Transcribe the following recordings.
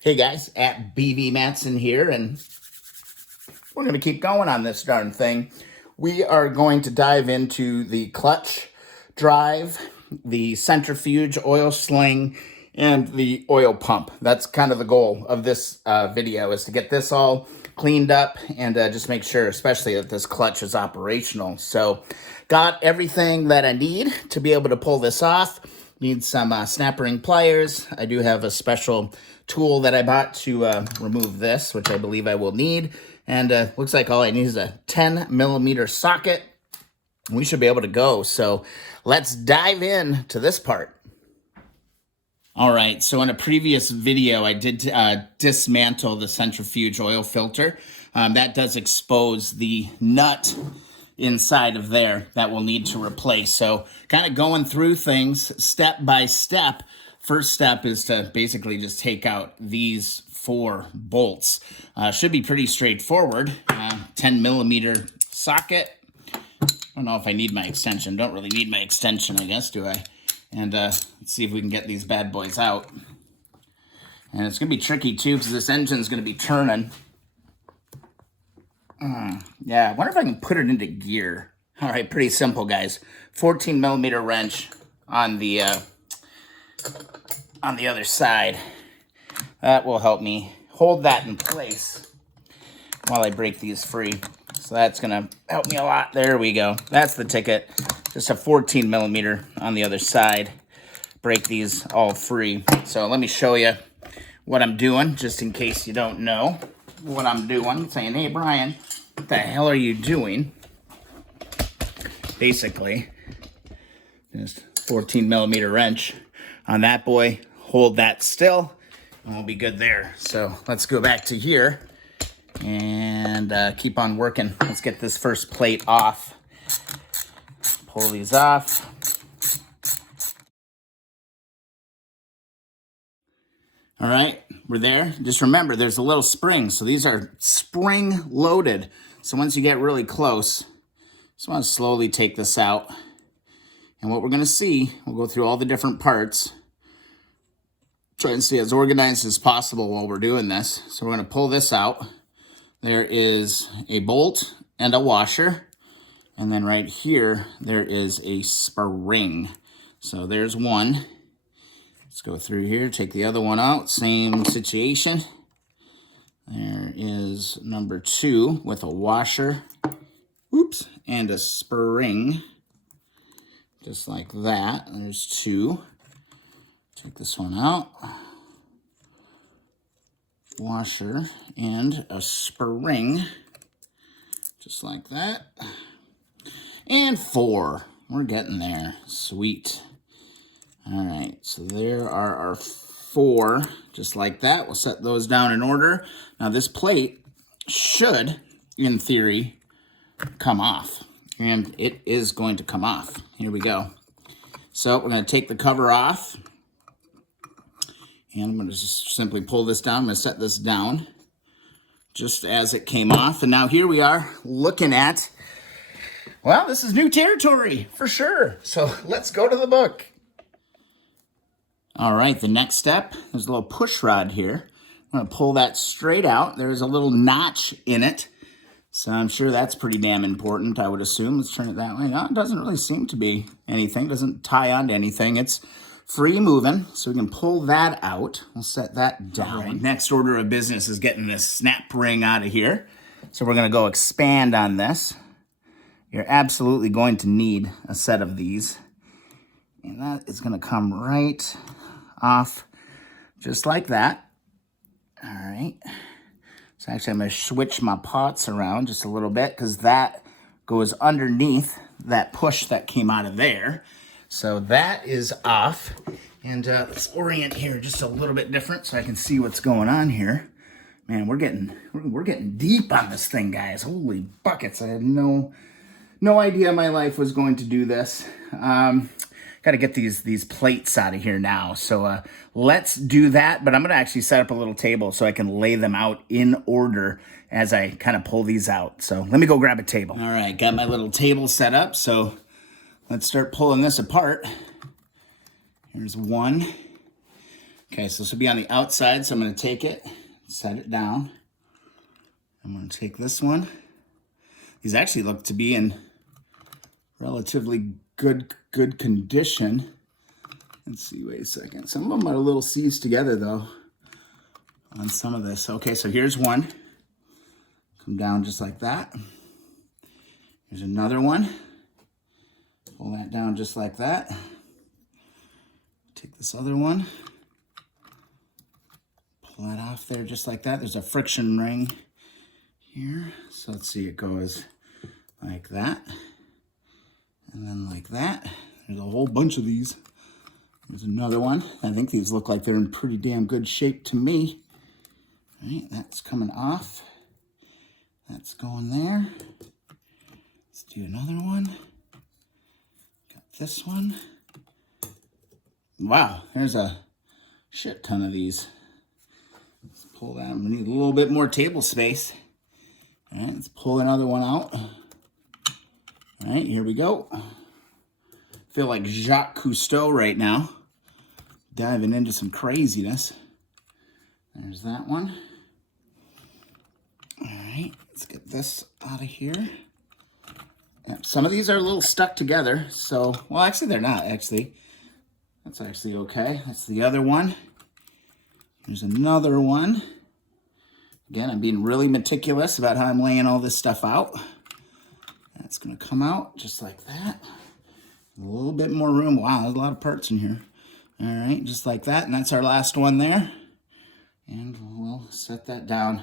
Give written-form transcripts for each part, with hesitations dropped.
Hey guys, at BV Matson here, and we're going to keep going on this darn thing. We are going to dive into the clutch drive, the centrifuge, oil sling, and the oil pump. That's kind of the goal of this video, is to get this all cleaned up and just make sure, especially that this clutch is operational. So got everything that I need to be able to pull this off. Need some snap ring pliers. I do have a special tool that I bought to remove this, which I believe I will need. And looks like all I need is a 10mm socket. We should be able to go. So let's dive in to this part. All right, so in a previous video, I did dismantle the centrifuge oil filter. That does expose the nut inside of there that we'll need to replace. So kind of going through things step by step. First step is to basically just take out these 4 bolts. Should be pretty straightforward. 10mm socket. I don't know if I need my extension. Don't really need my extension, I guess, do I? And let's see if we can get these bad boys out. And it's going to be tricky, too, because this engine's going to be turning. Yeah, I wonder if I can put it into gear. All right, pretty simple, guys. 14mm wrench on the other side. That will help me hold that in place while I break these free. So that's going to help me a lot. There we go. That's the ticket. Just a 14mm on the other side. Break these all free. So let me show you what I'm doing, just in case you don't know what I'm doing. Saying, hey, Brian, what the hell are you doing? Basically, just 14mm wrench on that boy. Hold that still, and we'll be good there. So let's go back to here and keep on working. Let's get this first plate off. Pull these off. All right, we're there. Just remember, there's a little spring. So these are spring loaded. So once you get really close, just want to slowly take this out. And what we're going to see, we'll go through all the different parts. Try and stay as organized as possible while we're doing this. So we're going to pull this out. There is a bolt and a washer. And then right here, there is a spring. So there's one. Let's go through here, take the other one out. Same situation. There is number 2 with a washer. Oops, and a spring. Just like that. There's 2. Take this one out. Washer and a spring. Just like that. And 4. We're getting there. Sweet. All right, so there are our 4, just like that. We'll set those down in order. Now this plate should, in theory, come off. And it is going to come off. Here we go. So we're going to take the cover off. And I'm going to just simply pull this down. I'm going to set this down just as it came off. And now here we are looking at, well, this is new territory for sure. So let's go to the book. All right, the next step, there's a little push rod here. I'm going to pull that straight out. There's a little notch in it. So I'm sure that's pretty damn important, I would assume. Let's turn it that way. No, it doesn't really seem to be anything. It doesn't tie onto anything. It's free moving, so we can pull that out. We'll set that down. Right, next order of business is getting this snap ring out of here. So we're going to go expand on this. You're absolutely going to need a set of these. And that is going to come right off just like that. All right. So actually I'm going to switch my pots around just a little bit because that goes underneath that push that came out of there. So that is off. And let's orient here just a little bit different so I can see what's going on here. Man, we're getting deep on this thing, guys. Holy buckets. I had no idea my life was going to do this. Got to get these plates out of here now. So let's do that. But I'm going to actually set up a little table so I can lay them out in order as I kind of pull these out. So let me go grab a table. All right, got my little table set up. So let's start pulling this apart. Here's one. Okay, so this will be on the outside, so I'm going to take it, set it down. I'm going to take this one. These actually look to be in relatively good condition. Let's see, wait a second. Some of them are a little seized together, though, on some of this. Okay, so here's one. Come down just like that. Here's another one. Pull that down just like that. Take this other one. Pull that off there just like that. There's a friction ring here. So let's see, it goes like that. And then like that. There's a whole bunch of these. There's another one. I think these look like they're in pretty damn good shape to me. All right, that's coming off. That's going there. Let's do another one. Got this one. Wow, there's a shit ton of these. Let's pull that. We need a little bit more table space. All right, let's pull another one out. All right, here we go. Feel like Jacques Cousteau right now. Diving into some craziness. There's that one. All right, let's get this out of here. Yep, some of these are a little stuck together, so, well, actually, they're not, actually. That's actually okay. That's the other one. There's another one. Again, I'm being really meticulous about how I'm laying all this stuff out. That's going to come out just like that. A little bit more room. Wow, there's a lot of parts in here. All right, just like that. And that's our last one there. And we'll set that down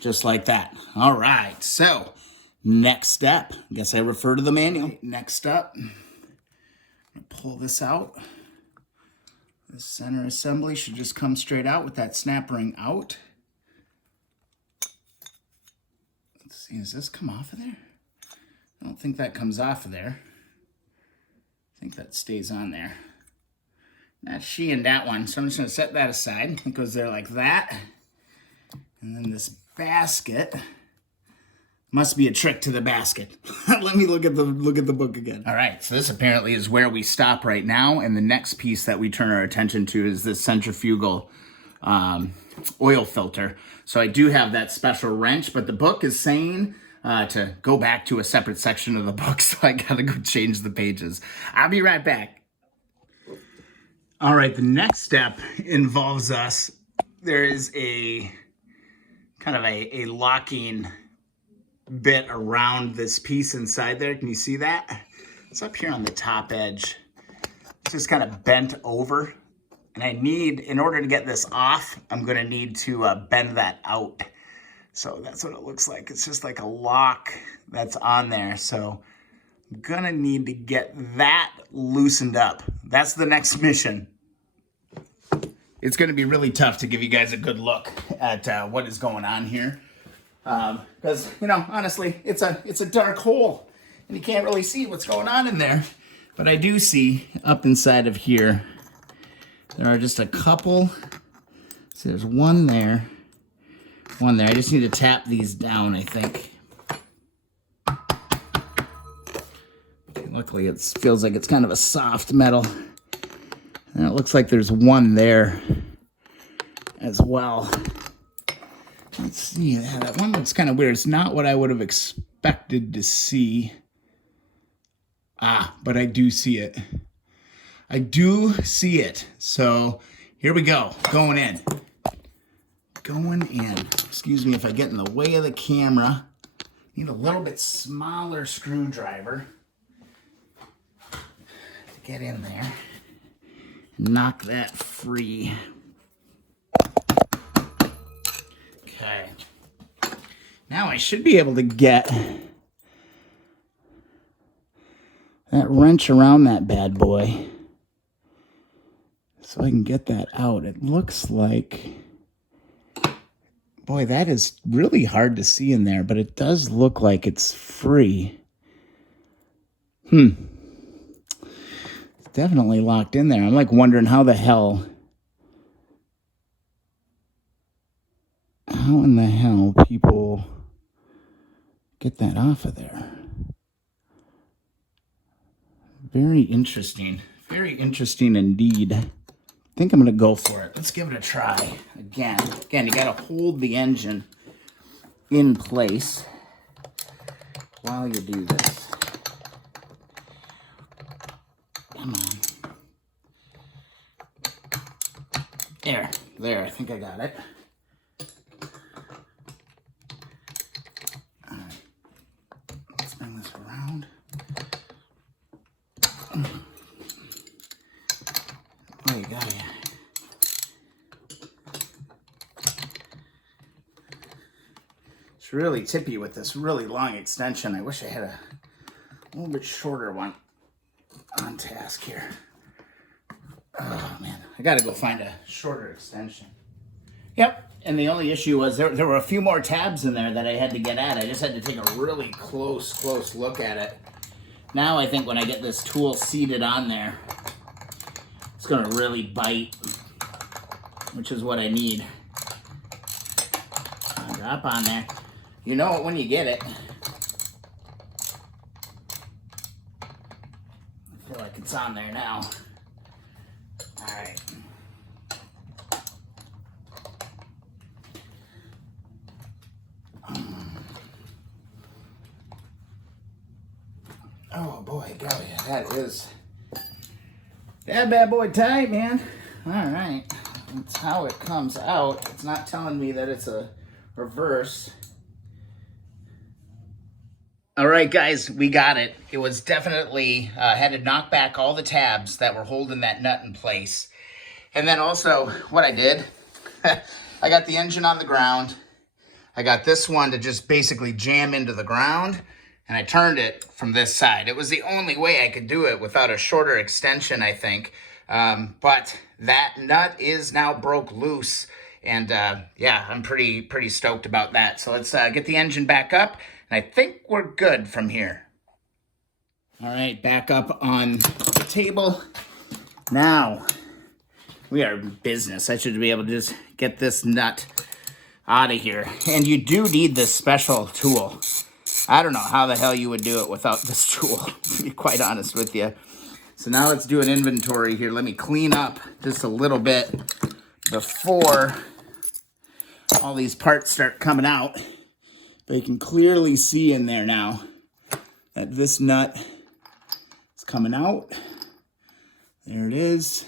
just like that. All right, so next step. I guess I refer to the manual. Next up, I'm going to pull this out. The center assembly should just come straight out with that snap ring out. Let's see, does this come off of there? I don't think that comes off of there. I think that stays on there. Not she and that one, so I'm just going to set that aside. It goes there like that. And then this basket must be a trick to the basket. Let me look at the book again. All right, so this apparently is where we stop right now, and the next piece that we turn our attention to is this centrifugal oil filter. So I do have that special wrench, but the book is saying to go back to a separate section of the book, so I gotta go change the pages. I'll be right back. All right, the next step involves us. There is a kind of a locking bit around this piece inside there. Can you see that? It's up here on the top edge. It's just kind of bent over. And I need, in order to get this off, I'm gonna need to bend that out. So that's what it looks like. It's just like a lock that's on there. So I'm gonna need to get that loosened up. That's the next mission. It's gonna be really tough to give you guys a good look at what is going on here. Because, you know, honestly, it's a dark hole and you can't really see what's going on in there. But I do see up inside of here, there are just a couple. See, there's one there, one there. I just need to tap these down, I think. Luckily, it feels like it's kind of a soft metal. And it looks like there's one there as well. Let's see, that one looks kind of weird. It's not what I would have expected to see. But I do see it. I do see it. So here we go, going in. Going in. Excuse me if I get in the way of the camera. Need a little bit smaller screwdriver to get in there. Knock that free. Okay. Now I should be able to get that wrench around that bad boy so I can get that out. It looks like, boy, that is really hard to see in there, but it does look like it's free. It's definitely locked in there. I'm like wondering how in the hell people get that off of there. Very interesting. Very interesting indeed. I think I'm going to go for it. Let's give it a try again. Again, you got to hold the engine in place while you do this. Come on. There, I think I got it. All right. Let's bring this around. Oh, you got it. It's really tippy with this really long extension. I wish I had a little bit shorter one on task here. Oh man, I gotta go find a shorter extension. Yep, and the only issue was there were a few more tabs in there that I had to get at. I just had to take a really close look at it. Now I think when I get this tool seated on there, it's gonna really bite, which is what I need. Drop on there. You know it when you get it. I feel like it's on there now. All right. Oh boy, golly, that is that bad boy tight, man. All right, that's how it comes out. It's not telling me that it's a reverse. All right, guys, we got it. It was definitely, had to knock back all the tabs that were holding that nut in place. And then also, what I did, I got the engine on the ground. I got this one to just basically jam into the ground, and I turned it from this side. It was the only way I could do it without a shorter extension, I think. But that nut is now broke loose, and yeah, I'm pretty stoked about that. So let's get the engine back up, and I think we're good from here. All right, back up on the table. Now, we are in business. I should be able to just get this nut out of here. And you do need this special tool. I don't know how the hell you would do it without this tool, to be quite honest with you. So now let's do an inventory here. Let me clean up just a little bit before all these parts start coming out. But you can clearly see in there now that this nut is coming out. There it is.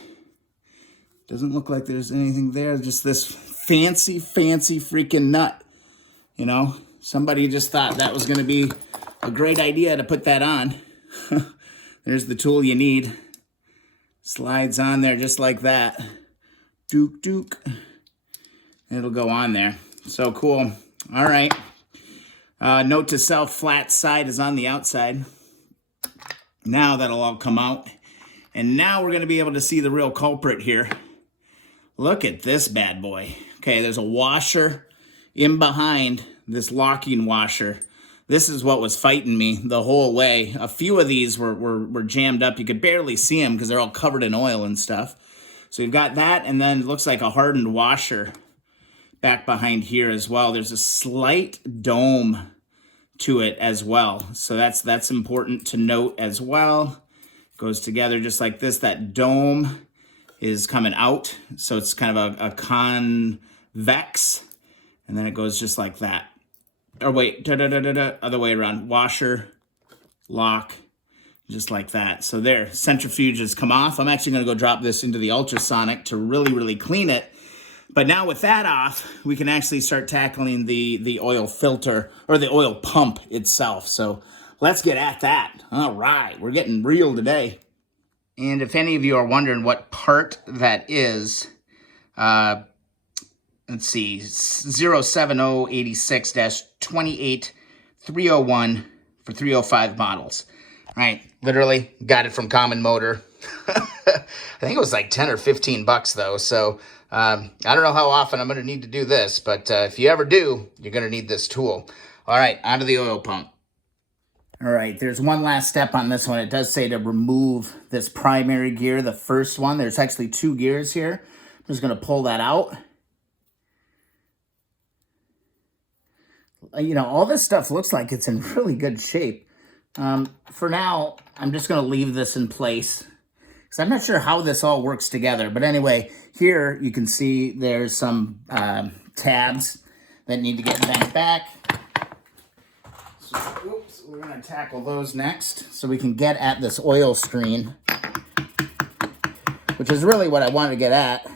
Doesn't look like there's anything there. Just this fancy freaking nut. You know, somebody just thought that was going to be a great idea to put that on. There's the tool you need. Slides on there just like that. Dook. It'll go on there. So cool. All right. Note to self, flat side is on the outside. Now that'll all come out. And now we're going to be able to see the real culprit here. Look at this bad boy. Okay, there's a washer in behind this locking washer. This is what was fighting me the whole way. A few of these were jammed up. You could barely see them because they're all covered in oil and stuff. So you've got that, and then it looks like a hardened washer back behind here as well. There's a slight dome to it as well. So that's important to note as well. Goes together just like this. That dome is coming out. So it's kind of a convex. And then it goes just like that. Or wait, other way around. Washer, lock, just like that. So there, centrifuge has come off. I'm actually going to go drop this into the ultrasonic to really clean it. But now with that off, we can actually start tackling the oil filter or the oil pump itself. So let's get at that. All right, we're getting real today. And if any of you are wondering what part that is, let's see, 07086-28301 for 305 models. All right, literally got it from Common Motor. I think it was like 10 or 15 bucks though. So I don't know how often I'm going to need to do this, but if you ever do, you're going to need this tool. All right, onto the oil pump. All right, there's one last step on this one. It does say to remove this primary gear, the first one. There's actually two gears here. I'm just going to pull that out. You know, all this stuff looks like it's in really good shape. For now, I'm just going to leave this in place. because I'm not sure how this all works together. But anyway, here you can see there's some tabs that need to get bent back. So, oops, we're going to tackle those next so we can get at this oil screen, which is really what I wanted to get at.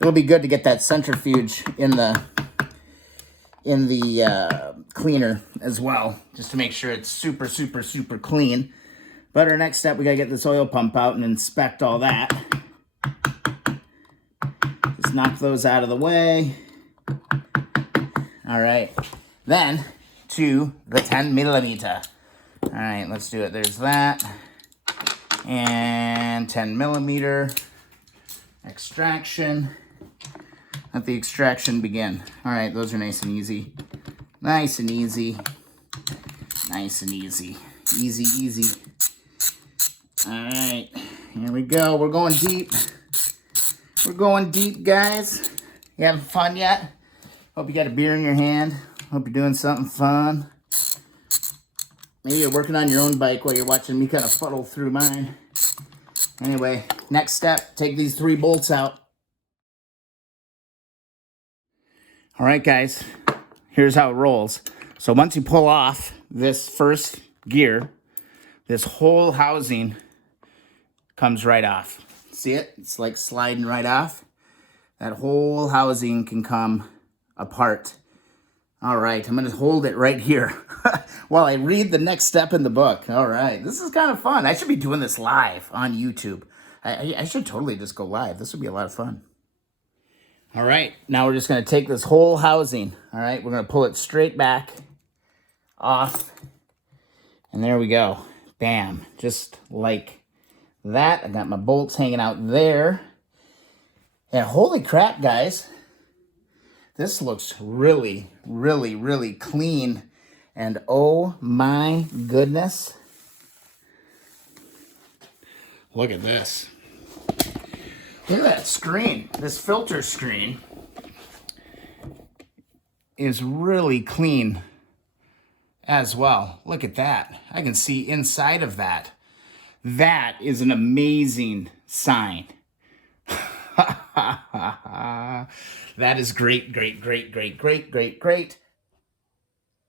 It'll be good to get that centrifuge in the cleaner as well, just to make sure it's super, super, super clean. But our next step, we gotta get this oil pump out and inspect all that. Just knock those out of the way. All right, then to the 10 millimeter. All right, let's do it. There's that. And 10 millimeter extraction. Let the extraction begin. All right, those are nice and easy. Nice and easy. Nice and easy. Easy, easy. All right, here we go. We're going deep. We're going deep, guys. You having fun yet? Hope you got a beer in your hand. Hope you're doing something fun. Maybe you're working on your own bike while you're watching me kind of fuddle through mine. Anyway, next step, take these 3 bolts out. All right, guys, here's how it rolls. So once you pull off this first gear, this whole housing comes right off. See it? It's like sliding right off. That whole housing can come apart. All right, I'm going to hold it right here while I read the next step in the book. All right, this is kind of fun. I should be doing this live on YouTube. I should totally just go live. This would be a lot of fun. All right, now we're just going to take this whole housing. All right, we're going to pull it straight back off. And there we go. Bam, just like that. I got my bolts hanging out there. And holy crap, guys. This looks really, really, really clean. And oh my goodness. Look at this. Look at that screen. This filter screen is really clean as well. Look at that. I can see inside of that. That is an amazing sign. That is great, great, great, great, great, great, great.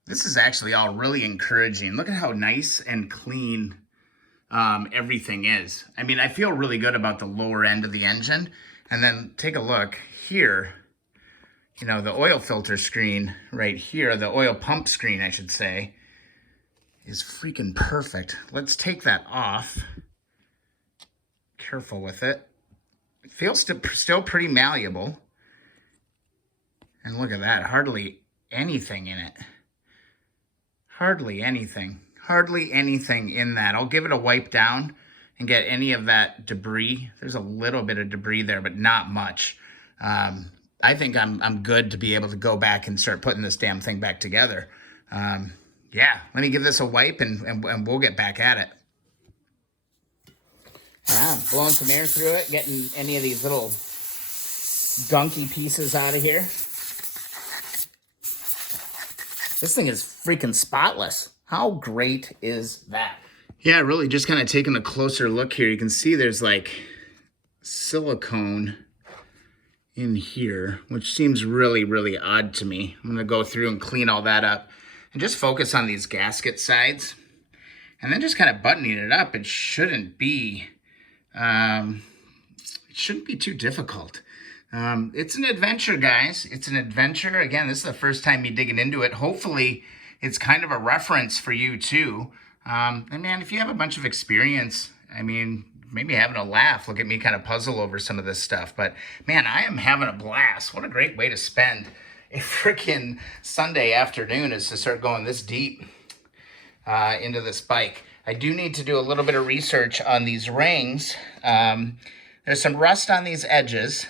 This is actually all really encouraging. Look at how nice and clean everything is. I mean, I feel really good about the lower end of the engine. And then take a look here. You know, the oil filter screen right here, the oil pump screen, I should say, is freaking perfect. Let's take that off. Careful with it. It feels still pretty malleable. And look at that, hardly anything in it. Hardly anything. Hardly anything in that. I'll give it a wipe down and get any of that debris. There's a little bit of debris there, but not much. I think I'm good to be able to go back and start putting this damn thing back together. Yeah, let me give this a wipe and we'll get back at it. Blowing some air through it, getting any of these little gunky pieces out of here. This thing is freaking spotless. How great is that? Yeah, really just kind of taking a closer look here. You can see there's like silicone in here, which seems really, really odd to me. I'm gonna go through and clean all that up and just focus on these gasket sides and then just kind of buttoning it up. It shouldn't be too difficult. It's an adventure, guys. It's an adventure. Again, this is the first time me digging into it. Hopefully it's kind of a reference for you too. And man, if you have a bunch of experience, I mean, maybe having a laugh, look at me kind of puzzle over some of this stuff. But man, I am having a blast. What a great way to spend a freaking Sunday afternoon, is to start going this deep into this bike. I do need to do a little bit of research on these rings. There's some rust on these edges.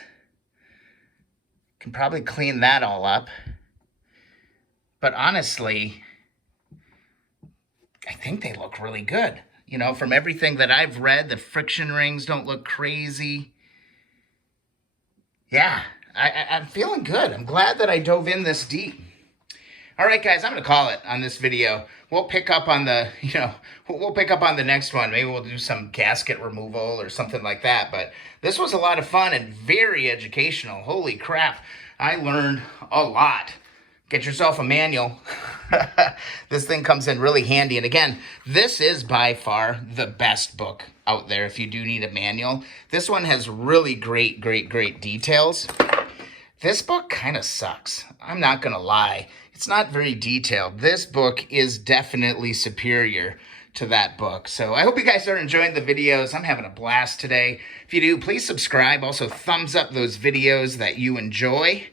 Can probably clean that all up. But honestly, I think they look really good. You know, from everything that I've read, the friction rings don't look crazy. Yeah, I'm feeling good. I'm glad that I dove in this deep. All right, guys, I'm going to call it on this video. we'll pick up on the, we'll pick up on the next one. Maybe we'll do some gasket removal or something like that. But this was a lot of fun and very educational. Holy crap. I learned a lot. Get yourself a manual. This thing comes in really handy. And again, this is by far the best book out there if you do need a manual. This one has really great details. This book kind of sucks. I'm not going to lie. It's not very detailed. This book is definitely superior to that book. So I hope you guys are enjoying the videos. I'm having a blast today. If you do, please subscribe. Also, thumbs up those videos that you enjoy.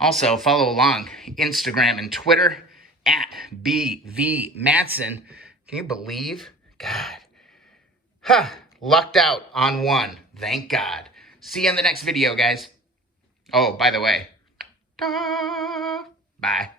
Also, follow along Instagram and Twitter at BV Matson. Can you believe? God. Lucked out on one. Thank God. See you in the next video, guys. Oh, by the way. Bye.